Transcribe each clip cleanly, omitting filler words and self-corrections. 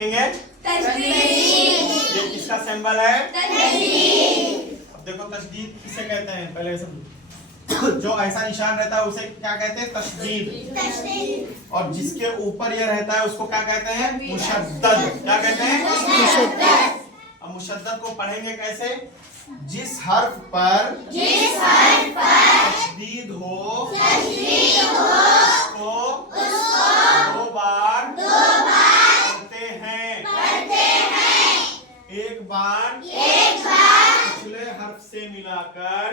ये किसका सिंबल है? अब देखो तशदीद किसे कहते हैं, पहले समझो। जो ऐसा निशान रहता है उसे क्या कहते हैं? तशदीद। और जिसके ऊपर ये रहता है उसको क्या कहते हैं? मुशद्दद। क्या कहते हैं? मुशद्दद। अब मुशद्दद को पढ़ेंगे कैसे? जिस हर्फ पर तशदीद हो उसको दो बार पढ़ते हैं। एक बार पिछले हर्फ से मिलाकर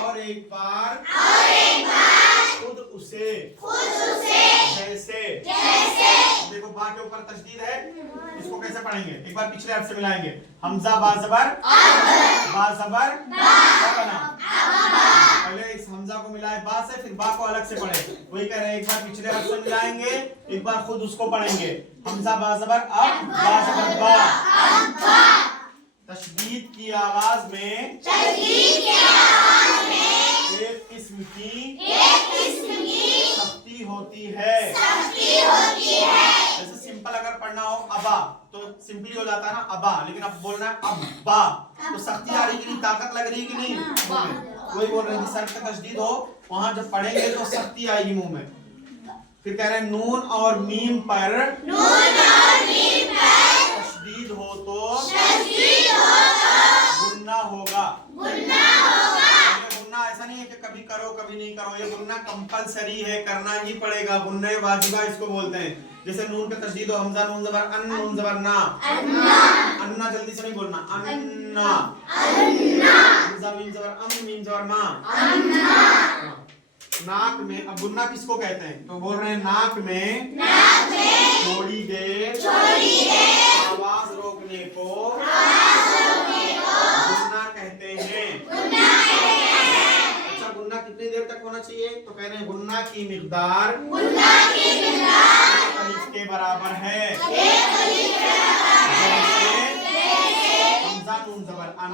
और एक बार खुद उसे जैसे। देखो बा के ऊपर तशदीद है, इसको कैसे पढ़ेंगे? एक बार पिछले हर्फ से मिलाएंगे। हमजा बा जबर क्या बना? पहले इस हमजा को मिलाए बा से, फिर बा को अलग से पढ़े। वही कह रहे हैं, एक बार पिछले हर्फ से मिलाएंगे, एक बार खुद उसको पढ़ेंगे। हमजा बा जबर अब, बा जबर बा। तशदीद की आवाज में एक किस्म की सख्ती होती है। जैसे सिंपल अगर पढ़ना हो अबा तो सिंपली हो जाता है ना अबा, लेकिन अब बोलना है अब्बा तो सख्ती आ रही कि नहीं, ताकत लग रही कि नहीं? वही बोल रहे हैं, जिस हर्फ पे तशदीद हो वहां जब पढ़ेंगे तो सख्ती आएगी मुंह में। फिर कह रहे हैं नून और मीम पर तशदीद हो तो गुन्ना होगा। गुन्ना ऐसा नहीं है कि कभी करो कभी नहीं करो, ये गुन्ना कंपलसरी है, करना ही पड़ेगा। गुन्ने वाजिबा इसको बोलते हैं। जैसे नून पे तशदीद हो, हमजा नून जबर अन, नून जबर ना, अन्ना जल्दी से नहीं बोलना, अन्ना। हमजा मीम जबर अम, मीम जबर मा। नाक में, अब गुन्ना किसको कहते हैं? तो बोल रहे हैं नाक में थोड़ी देर आवाज रोकने को गुन्ना कहते हैं। अच्छा गुन्ना कितनी देर तक होना चाहिए? तो कह रहे हैं गुन्ना की मिकदार अलिफ के बराबर है। हमजा नून जबर अन,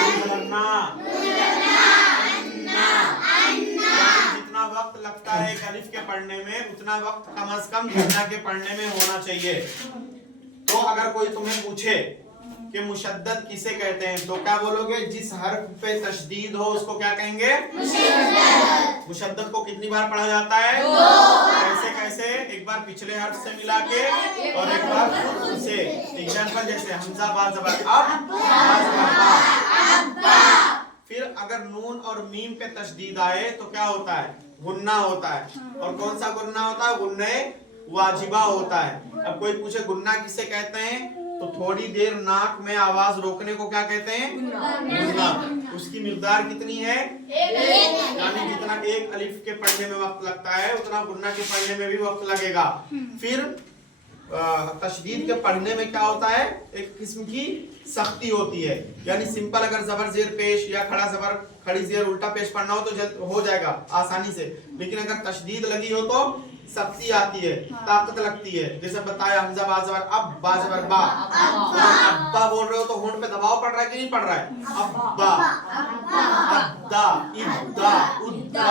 नून जबर ना। जितना वक्त लगता है एक अलिफ के पढ़ने में, उतना वक्त कम से कम गुन्ना के पढ़ने में होना चाहिए। तो अगर कोई तुम्हें पूछे कि मुशद्दद किसे कहते हैं तो क्या बोलोगे? जिस हर्फ पे तशदीद हो उसको क्या कहेंगे? मुशद्दद को कितनी बार पढ़ा जाता है? कैसे कैसे? एक बार पिछले हर्फ से मिला के और एक बार खुद से। एग्जांपल जैसे हमजा बा जबर अब, बा जबर बा। फिर अगर नून और मीम पे तशदीद आए तो क्या होता है? गुन्ना होता है। और कौन सा गुन्ना होता है? गुन्ने वाजिबा होता है। अब कोई पूछे गुन्ना किसे कहते हैं तो थोड़ी देर नाक में आवाज रोकने को क्या कहते हैं? गुन्ना। उसकी मिकदार कितनी है? यानी जितना एक अलिफ के पढ़ने में वक्त लगता है उतना गुन्ना के पढ़ने में भी वक्त लगेगा। फिर तशदीद के पढ़ने में क्या होता है? एक किस्म की सख्ती होती है। यानी सिंपल अगर जबर जेर पेश या खड़ा जबर खड़ी जेर उल्टा पेश पढ़ना हो तो जल्द हो जाएगा आसानी से, लेकिन अगर तशदीद लगी हो तो सख्ती आती है, ताकत लगती है। जैसे बताया हमजा बा जबर अब, बा जबर बा। अब्बा बोल रहे हो तो होंठ पे दबाव पड़ रहा है कि नहीं पड़ रहा है? अब्बा, अद्दा, इद्दा, उद्दा,